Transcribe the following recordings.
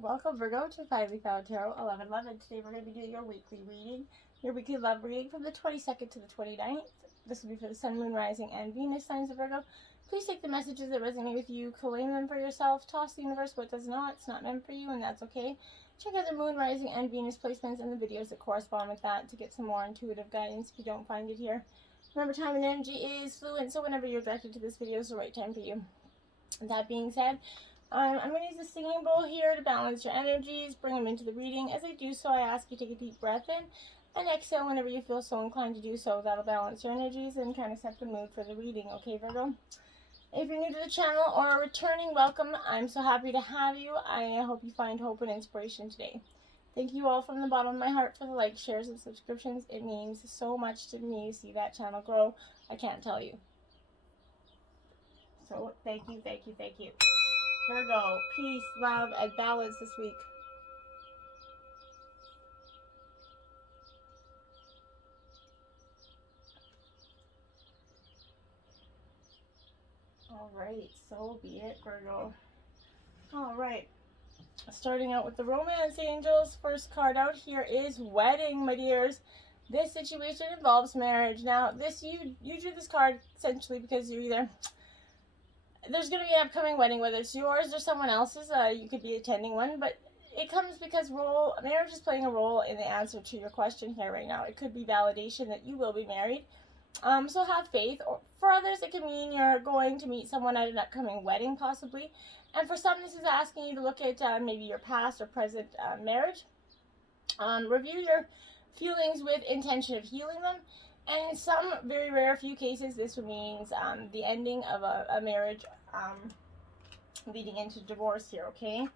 Welcome, Virgo, to Finally Found Tarot 1111. Today we're going to be doing your weekly reading, your weekly love reading from the 22nd to the 29th. This will be for the Sun, Moon, Rising, and Venus signs of Virgo. Please take the messages that resonate with you, claim them for yourself, toss the universe what does not. It's not meant for you, and that's okay. Check out the Moon, Rising, and Venus placements and the videos that correspond with that to get some more intuitive guidance if you don't find it here. Remember, time and energy is fluent, so whenever you're directed to this video is the right time for you. That being said, I'm going to use the singing bowl here to balance your energies, bring them into the reading. As I do so, I ask you to take a deep breath in and exhale whenever you feel so inclined to do so. That'll balance your energies and kind of set the mood for the reading, okay, Virgo? If you're new to the channel or a returning, welcome. I'm so happy to have you. I hope you find hope and inspiration today. Thank you all from the bottom of my heart for the likes, shares, and subscriptions. It means so much to me to see that channel grow. I can't tell you. So thank you, thank you, thank you. Virgo, peace, love, and balance this week. Alright, so be it, Virgo. Alright, starting out with the romance angels. First card out here is wedding, my dears. This situation involves marriage. Now, you drew this card essentially because you're either... There's going to be an upcoming wedding, whether it's yours or someone else's. You could be attending one, but it comes because marriage is playing a role in the answer to your question here right now. It could be validation that you will be married. So have faith. Or for others, it can mean you're going to meet someone at an upcoming wedding, possibly. And for some, this is asking you to look at maybe your past or present marriage. Review your feelings with intention of healing them. And in some very rare few cases, this means the ending of a marriage leading into divorce here, okay?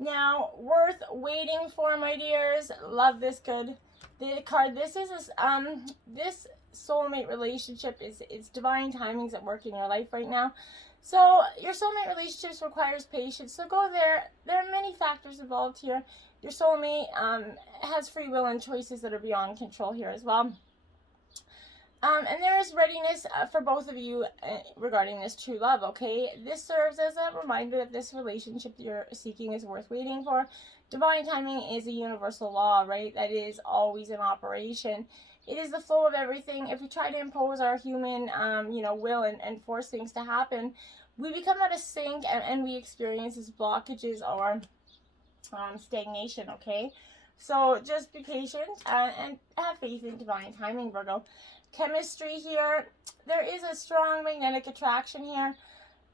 Now, worth waiting for, my dears. Love this good. The card, this is this soulmate relationship is divine timings at work in your life right now. So your soulmate relationships requires patience. So go there. There are many factors involved here. Your soulmate has free will and choices that are beyond control here as well. And there is readiness for both of you regarding this true love, okay? This serves as a reminder that this relationship you're seeking is worth waiting for. Divine timing is a universal law, right? That is always in operation. It is the flow of everything. If we try to impose our human, will and force things to happen, we become out of sync and we experience these blockages or stagnation, okay? So just be patient and have faith in divine timing, Virgo. Chemistry here, there is a strong magnetic attraction here.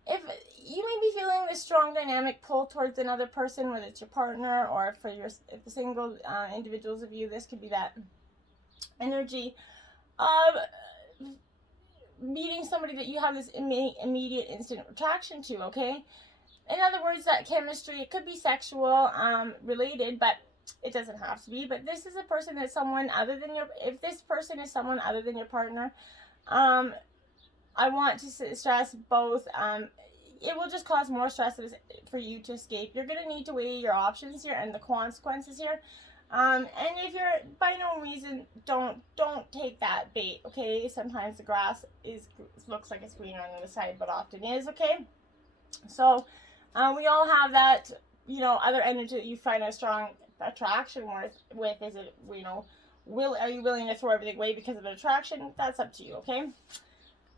If you may be feeling this strong dynamic pull towards another person, whether it's your partner or if the single individuals of you, this could be that energy of meeting somebody that you have this immediate instant attraction to, okay? In other words, that chemistry, it could be sexual related, but it doesn't have to be. But this is a person that's someone other than if this person is someone other than your partner, I want to stress both. It will just cause more stress for you to escape. You're going to need to weigh your options here and the consequences here. And if you're, by no reason, don't take that bait, okay? Sometimes the grass looks like it's greener on the other side, but often is, okay? So, we all have that, other energy that you find a strong attraction with. Is it, are you willing to throw everything away because of an attraction? That's up to you, okay?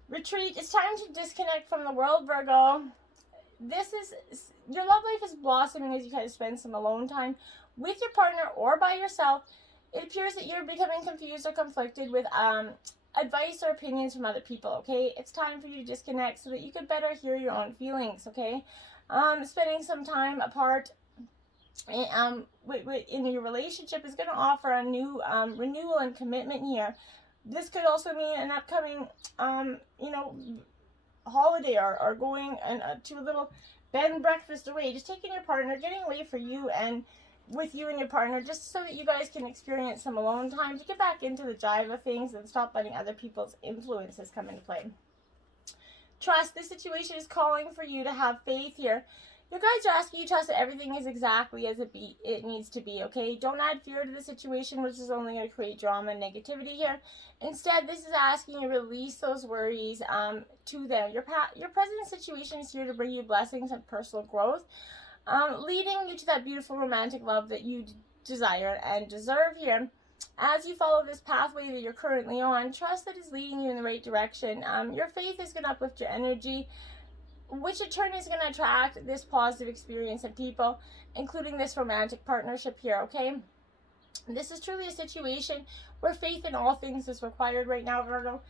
Retreat. It's time to disconnect from the world, Virgo. Your love life is blossoming as you kind of spend some alone time with your partner or by yourself. It appears that you're becoming confused or conflicted with advice or opinions from other people, okay? It's time for you to disconnect so that you can better hear your own feelings, okay? Spending some time apart in your relationship is going to offer a new renewal and commitment here. This could also mean an upcoming holiday or going to a little bed and breakfast away. Just taking your partner, getting away for you and with you and your partner, just so that you guys can experience some alone time to get back into the jive of things and stop letting other people's influences come into play. Trust. This situation is calling for you to have faith here. Your guides are asking you to trust that everything is exactly as it needs to be, okay? Don't add fear to the situation, which is only going to create drama and negativity here. Instead, this is asking you to release those worries to them. Your present situation is here to bring you blessings and personal growth. leading you to that beautiful romantic love that you desire and deserve here. As you follow this pathway that you're currently on, trust that it's leading you in the right direction. Your faith is going to uplift your energy, which in turn is going to attract this positive experience in people, including this romantic partnership here, okay? This is truly a situation where faith in all things is required right now, Virgo.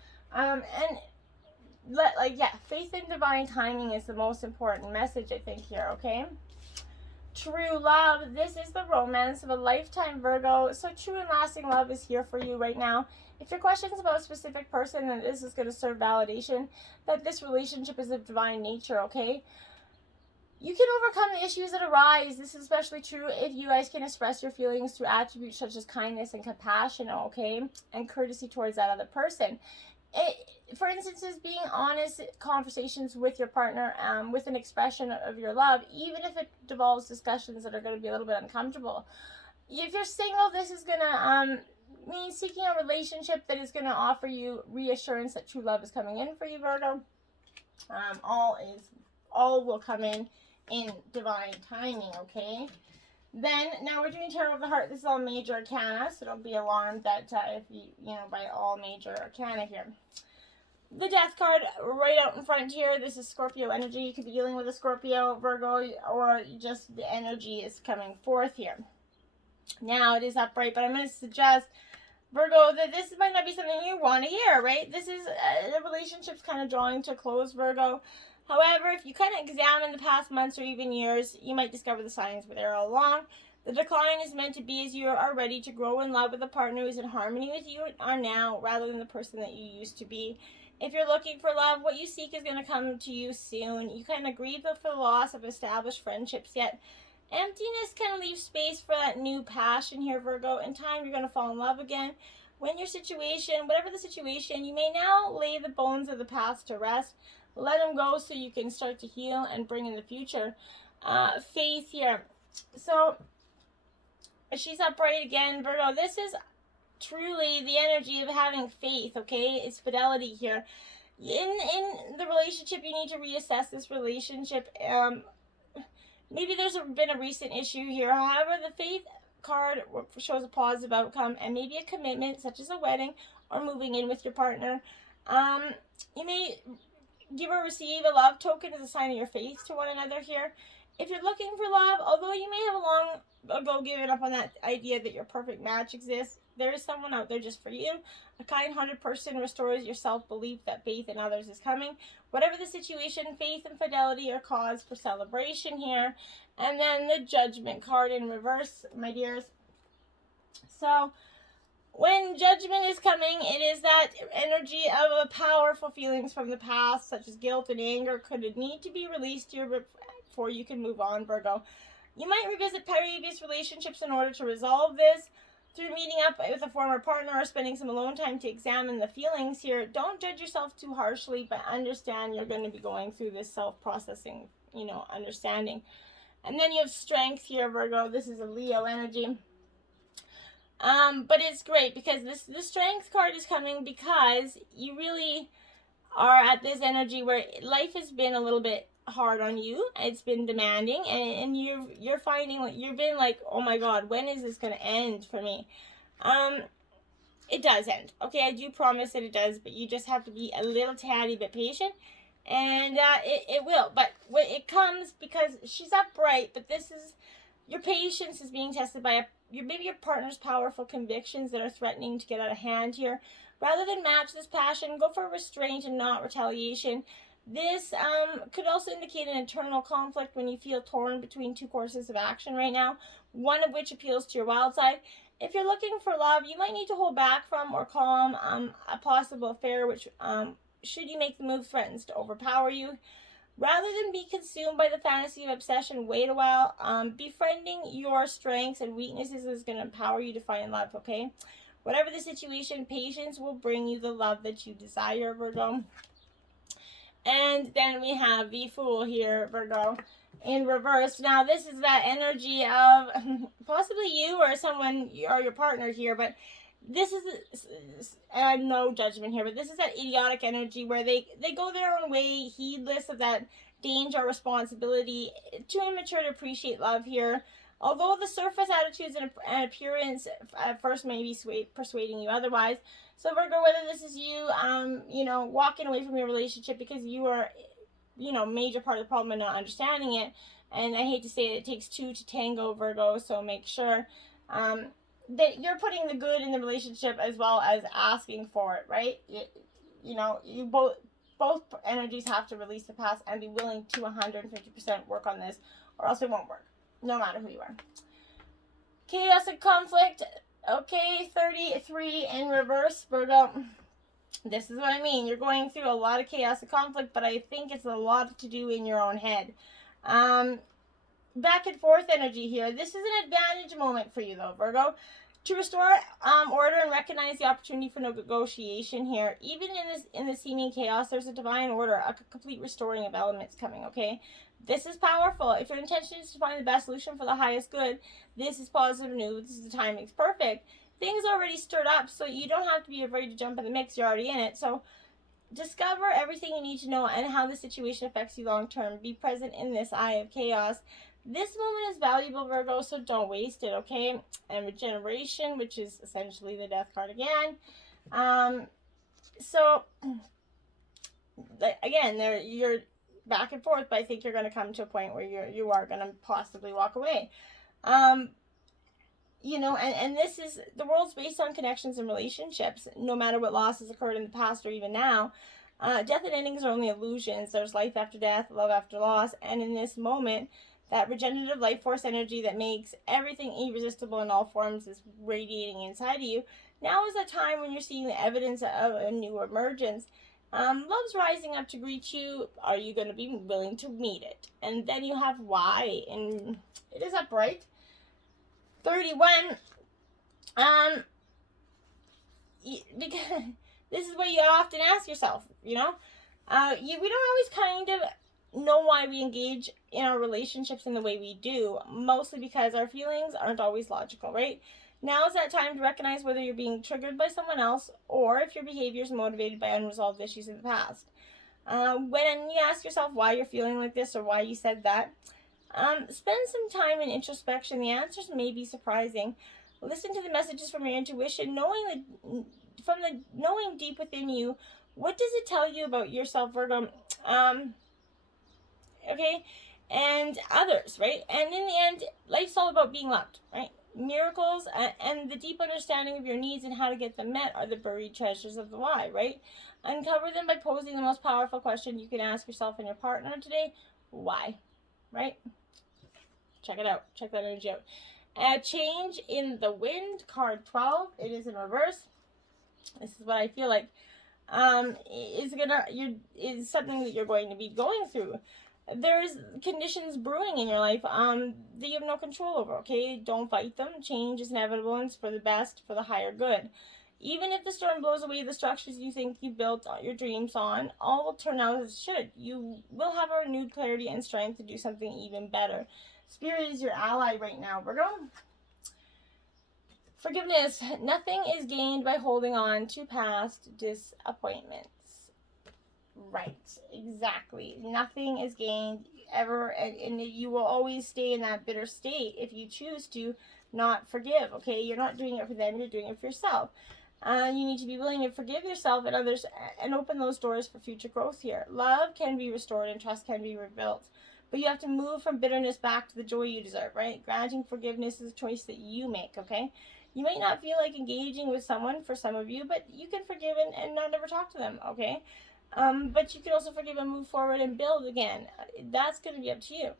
Faith in divine timing is the most important message, I think, here, okay? True love. This is the romance of a lifetime, Virgo. So true and lasting love is here for you right now. If your questions about a specific person, then this is going to serve validation that this relationship is of divine nature, okay? You can overcome the issues that arise. This is especially true if you guys can express your feelings through attributes such as kindness and compassion, okay? And courtesy towards that other person. For instance, is being honest conversations with your partner with an expression of your love, even if it devolves discussions that are going to be a little bit uncomfortable. If you're single, this is going to mean seeking a relationship that is going to offer you reassurance that true love is coming in for you, Virgo. All will come in divine timing, okay? Then, now we're doing Tarot of the Heart. This is all major arcana, so don't be alarmed that if by all major arcana here. The Death card right out in front here, this is Scorpio energy. You could be dealing with a Scorpio, Virgo, or just the energy is coming forth here. Now, it is upright, but I'm going to suggest, Virgo, that this might not be something you want to hear, right? This is, the relationship's kind of drawing to a close, Virgo. However, if you kind of examine the past months or even years, you might discover the signs were there all along. The decline is meant to be as you are ready to grow in love with a partner who is in harmony with you are now, rather than the person that you used to be. If you're looking for love, what you seek is going to come to you soon. You kind of grieve for the loss of established friendships, yet emptiness kind of leaves space for that new passion here, Virgo. In time, you're going to fall in love again. When your situation, whatever the situation, you may now lay the bones of the past to rest. Let them go so you can start to heal and bring in the future. Faith here. So, she's upright again, Virgo. This is truly the energy of having faith, okay? It's fidelity here. In the relationship, you need to reassess this relationship. Maybe there's been a recent issue here. However, the faith card shows a positive outcome and maybe a commitment, such as a wedding or moving in with your partner. You may give or receive a love token as a sign of your faith to one another here. If you're looking for love, although you may have long ago given up on that idea that your perfect match exists, there is someone out there just for you. A kind-hearted person restores your self-belief that faith in others is coming. Whatever the situation, faith and fidelity are cause for celebration here. And then the Judgment card in reverse, my dears. So, when judgment is coming, it is that energy of powerful feelings from the past, such as guilt and anger, could need to be released here before you can move on, Virgo. You might revisit previous relationships in order to resolve this. Through meeting up with a former partner or spending some alone time to examine the feelings here, don't judge yourself too harshly, but understand you're going to be going through this self-processing, understanding. And then you have Strength here, Virgo. This is a Leo energy. But it's great because the Strength card is coming because you really are at this energy where life has been a little bit hard on you. It's been demanding, and you're finding, you've been like, oh my God, when is this going to end for me? It does end. Okay, I do promise that it does, but you just have to be a little tiny bit patient, and it will. But it comes because she's upright, but this is, your patience is being tested by maybe your partner's powerful convictions that are threatening to get out of hand here. Rather than match this passion, go for restraint and not retaliation. This could also indicate an internal conflict when you feel torn between two courses of action right now, one of which appeals to your wild side. If you're looking for love, you might need to hold back from or calm a possible affair which, should you make the move, threatens to overpower you. Rather than be consumed by the fantasy of obsession, wait a while. Befriending your strengths and weaknesses is going to empower you to find love, okay? Whatever the situation, patience will bring you the love that you desire, Virgo. And then we have the Fool here, Virgo, in reverse. Now, this is that energy of possibly you or someone, or your partner here, but this is, no judgment here, but this is that idiotic energy where they go their own way, heedless of that danger or responsibility. Too immature to appreciate love here. Although the surface attitudes and appearance at first may be persuading you otherwise. So Virgo, whether this is you, walking away from your relationship because you are, major part of the problem and not understanding it. And I hate to say it takes two to tango, Virgo, so make sure that you're putting the good in the relationship as well as asking for it, right? You both energies have to release the past and be willing to 150% work on this, or else it won't work, no matter who you are. Chaos and conflict. Okay, 33 in reverse, Virgo. This is what I mean. You're going through a lot of chaos and conflict, but I think it's a lot to do in your own head. Back and forth energy here. This is an advantage moment for you, though, Virgo. To restore order and recognize the opportunity for negotiation here. Even in the seeming chaos, there's a divine order, a complete restoring of elements coming, okay? This is powerful. If your intention is to find the best solution for the highest good, this is positive news. This is the timing's perfect. Things are already stirred up, so you don't have to be afraid to jump in the mix. You're already in it. So discover everything you need to know and how the situation affects you long term. Be present in this eye of chaos. This moment is valuable, Virgo, so don't waste it, okay? And regeneration, which is essentially the death card again. So, again, you're back and forth, but I think you're going to come to a point where you are going to possibly walk away. And this is, the world's based on connections and relationships, no matter what losses occurred in the past or even now. Death and endings are only illusions. There's life after death, love after loss, and in this moment, that regenerative life force energy that makes everything irresistible in all forms is radiating inside of you. Now is a time when you're seeing the evidence of a new emergence. Love's rising up to greet you. Are you going to be willing to meet it? And then you have why, and it is upright. 31. Because this is what you often ask yourself, we don't always kind of know why we engage in our relationships in the way we do, mostly because our feelings aren't always logical, right? Now is that time to recognize whether you're being triggered by someone else or if your behavior is motivated by unresolved issues in the past. When you ask yourself why you're feeling like this or why you said that, spend some time in introspection. The answers may be surprising. Listen to the messages from your intuition, knowing deep within you, what does it tell you about yourself, Virgo? Okay, and others, right? And in the end, life's all about being loved, right? Miracles and the deep understanding of your needs and how to get them met are the buried treasures of the why, right? Uncover them by posing the most powerful question you can ask yourself and your partner today: why? Right? Check it out. Check that energy out. Change in the wind, card 12. It is in reverse. This is what I feel like is something that you're going to be going through. There's conditions brewing in your life that you have no control over, okay? Don't fight them. Change is inevitable and it's for the best, for the higher good. Even if the storm blows away the structures you think you built your dreams on, all will turn out as it should. You will have a renewed clarity and strength to do something even better. Spirit is your ally right now, Virgo. Forgiveness. Nothing is gained by holding on to past disappointments. Right, exactly. Nothing is gained ever, and you will always stay in that bitter state if you choose to not forgive, okay? You're not doing it for them, you're doing it for yourself. You need to be willing to forgive yourself and others and open those doors for future growth here. Love can be restored and trust can be rebuilt, but you have to move from bitterness back to the joy you deserve, right? Granting forgiveness is a choice that you make, okay? You might not feel like engaging with someone for some of you, but you can forgive and not ever talk to them, okay? But you can also forgive and move forward and build again. That's going to be up to you.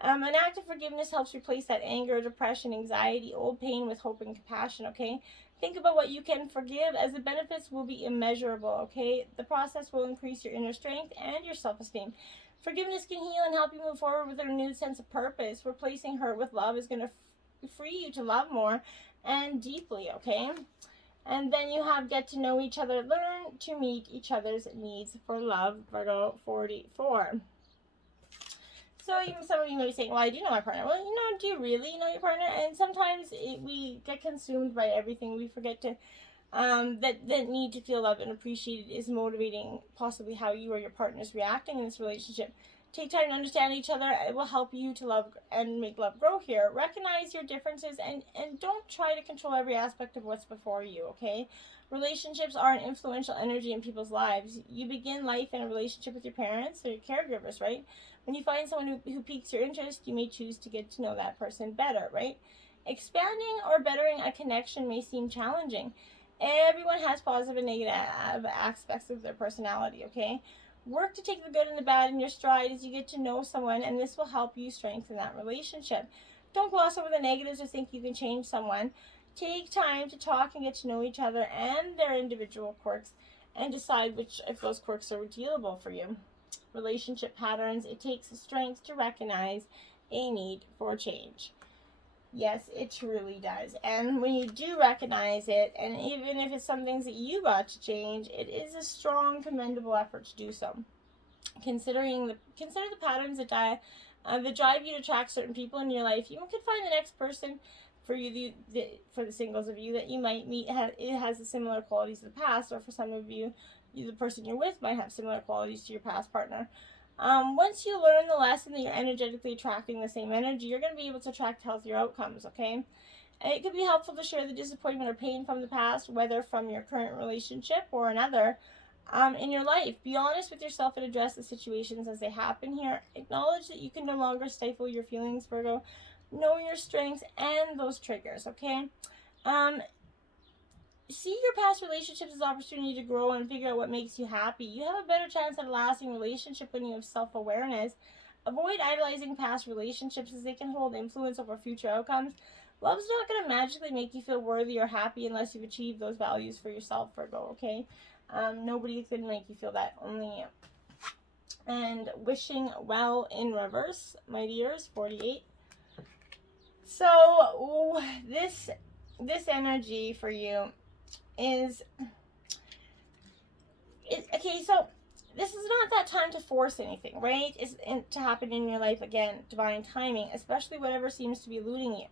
An act of forgiveness helps replace that anger, depression, anxiety, old pain with hope and compassion, okay? Think about what you can forgive, as the benefits will be immeasurable, okay? The process will increase your inner strength and your self-esteem. Forgiveness can heal and help you move forward with a renewed sense of purpose. Replacing hurt with love is going to free you to love more and deeply, okay? And then you have get to know each other, learn to meet each other's needs for love, Virgo 44. So some of you may be saying, well, I do know my partner. Well, do you really know your partner? And sometimes we get consumed by everything. We forget to, that need to feel loved and appreciated is motivating possibly how you or your partner is reacting in this relationship. Take time to understand each other. It will help you to love and make love grow here. Recognize your differences and don't try to control every aspect of what's before you, okay? Relationships are an influential energy in people's lives. You begin life in a relationship with your parents or your caregivers, right? When you find someone who piques your interest, you may choose to get to know that person better, right? Expanding or bettering a connection may seem challenging. Everyone has positive and negative aspects of their personality, okay? Work to take the good and the bad in your stride as you get to know someone, and this will help you strengthen that relationship. Don't gloss over the negatives or think you can change someone. Take time to talk and get to know each other and their individual quirks and decide if those quirks are dealable for you. Relationship patterns, it takes strength to recognize a need for change. Yes, it truly does. And when you do recognize it, and even if it's some things that you got to change, it is a strong, commendable effort to do so. Consider the patterns that drive you to attract certain people in your life. You could find the next person for you, for the singles of you that you might meet, it has the similar qualities of the past, or for some of you, the person you're with might have similar qualities to your past partner. Once you learn the lesson that you're energetically attracting the same energy, you're going to be able to attract healthier outcomes, okay? And it could be helpful to share the disappointment or pain from the past, whether from your current relationship or another, in your life. Be honest with yourself and address the situations as they happen here. Acknowledge that you can no longer stifle your feelings, Virgo. Know your strengths and those triggers, okay? See your past relationships as an opportunity to grow and figure out what makes you happy. You have a better chance at a lasting relationship when you have self-awareness. Avoid idolizing past relationships as they can hold influence over future outcomes. Love's not going to magically make you feel worthy or happy unless you've achieved those values for yourself, Virgo, okay? Nobody's going to make you feel that, only you. And wishing well in reverse, my dears, 48. So, this energy for you is okay. So this is not that time to force anything, right? It's to happen in your life. Again, divine timing, especially whatever seems to be eluding you.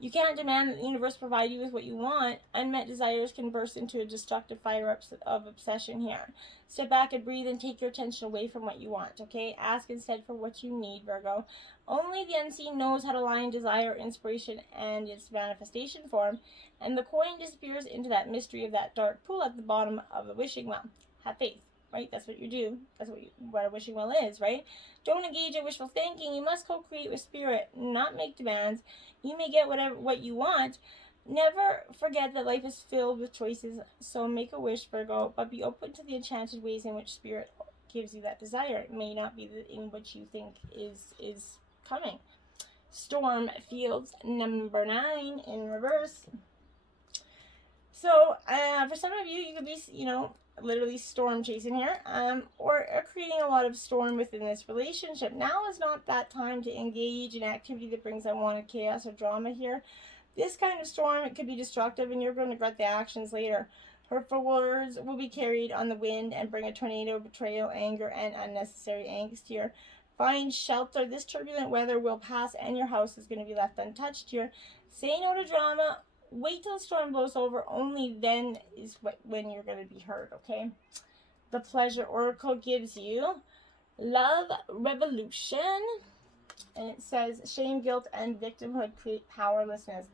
You can't demand that the universe provide you with what you want. Unmet desires can burst into a destructive fire of obsession here. Step back and breathe and take your attention away from what you want, okay? Ask instead for what you need, Virgo. Only the unseen knows how to align desire, inspiration, and its manifestation form, and the coin disappears into that mystery of that dark pool at the bottom of the wishing well. Have faith, right? That's what you do. That's what a wishing well is, right? Don't engage in wishful thinking. You must co-create with spirit, not make demands. You may get what you want. Never forget that life is filled with choices, so make a wish, Virgo, but be open to the enchanted ways in which spirit gives you that desire. It may not be in which you think is coming. Storm Fields, number 9 in reverse. So, for some of you, you could be, literally storm chasing here, or creating a lot of storm within this relationship. Now is not that time to engage in activity that brings unwanted chaos or drama here. This kind of storm, it could be destructive, and you're going to regret the actions later. Hurtful words will be carried on the wind and bring a tornado of betrayal, anger, and unnecessary angst here. Find shelter. This turbulent weather will pass, and your house is going to be left untouched here. Say no to drama. Wait till the storm blows over. Only then is when you're going to be hurt, okay? The Pleasure Oracle gives you Love Revolution. And it says, shame, guilt, and victimhood create powerlessness.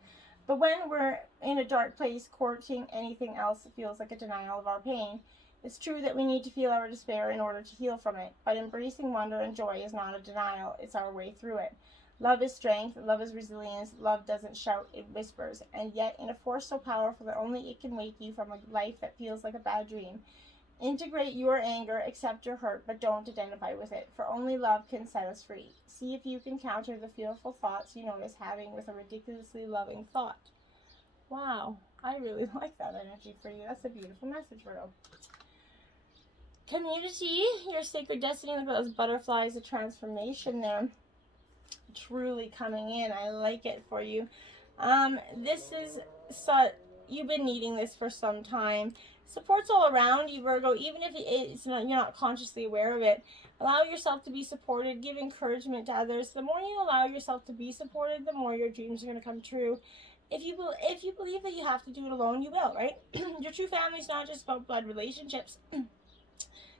But when we're in a dark place, courting anything else feels like a denial of our pain. It's true that we need to feel our despair in order to heal from it. But embracing wonder and joy is not a denial. It's our way through it. Love is strength. Love is resilience. Love doesn't shout, it whispers. And yet, in a force so powerful that only it can wake you from a life that feels like a bad dream. Integrate your anger, accept your hurt, but don't identify with it, for only love can set us free. See if you can counter the fearful thoughts you notice having with a ridiculously loving thought. Wow, I really like that energy for you. That's a beautiful message, Virgo. Community, your sacred destiny, look at those butterflies, the transformation there. Truly coming in. I like it for you. This is you've been needing this for some time. Support's all around you, Virgo, even if you're not consciously aware of it. Allow yourself to be supported. Give encouragement to others. The more you allow yourself to be supported, the more your dreams are going to come true. If you believe that you have to do it alone, you will, right? Your true family is not just about blood relationships.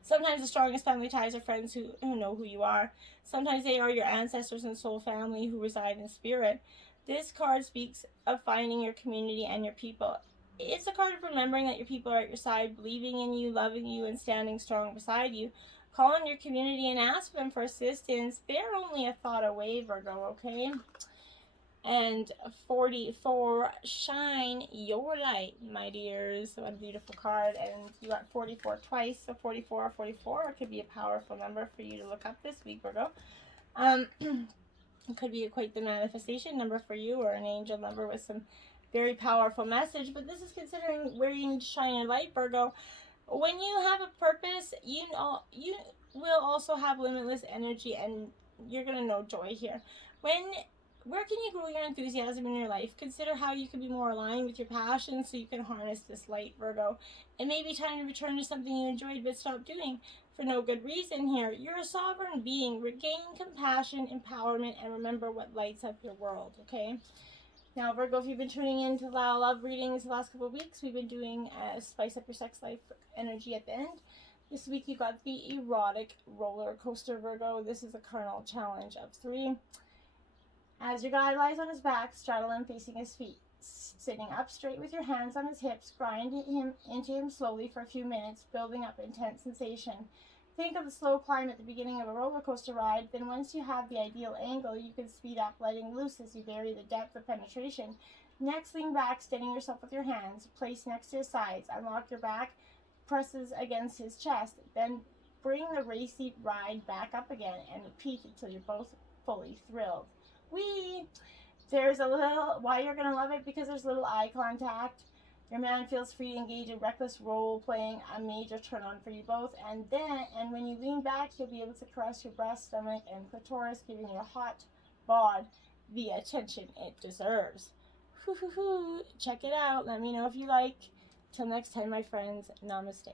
Sometimes the strongest family ties are friends who know who you are. Sometimes they are your ancestors and soul family who reside in spirit. This card speaks of finding your community and your people. It's a card of remembering that your people are at your side, believing in you, loving you, and standing strong beside you. Call on your community and ask them for assistance. They're only a thought away, Virgo, okay? And 44, shine your light, my dears. What a beautiful card. And you got 44 twice, so 44 or 44 could be a powerful number for you to look up this week, Virgo. It could be quite the manifestation number for you, or an angel number with some very powerful message. But this is considering where you need to shine your light, Virgo. When you have a purpose, you will also have limitless energy, and you're going to know joy here. Where can you grow your enthusiasm in your life? Consider how you can be more aligned with your passion so you can harness this light, Virgo. It may be time to return to something you enjoyed but stopped doing for no good reason here. You're a sovereign being. Regain compassion, empowerment, and remember what lights up your world, okay? Now, Virgo, if you've been tuning in to love readings the last couple of weeks, we've been doing Spice Up Your Sex Life energy at the end. This week you got the erotic roller coaster, Virgo. This is a carnal challenge of 3. As your guy lies on his back, straddle him facing his feet. Sitting up straight with your hands on his hips, grind him into him slowly for a few minutes, building up intense sensation. Think of the slow climb at the beginning of a roller coaster ride. Then once you have the ideal angle, you can speed up, letting loose as you vary the depth of penetration. Next, lean back, steadying yourself with your hands. Place next to his sides. Unlock your back, presses against his chest. Then bring the racy ride back up again and repeat until you're both fully thrilled. There's a little, why you're going to love it, because there's little eye contact. Your man feels free to engage in reckless role playing, a major turn on for you both. And when you lean back, you'll be able to caress your breast, stomach, and clitoris, giving your hot bod the attention it deserves. Check it out. Let me know if you like. Till next time, my friends. Namaste.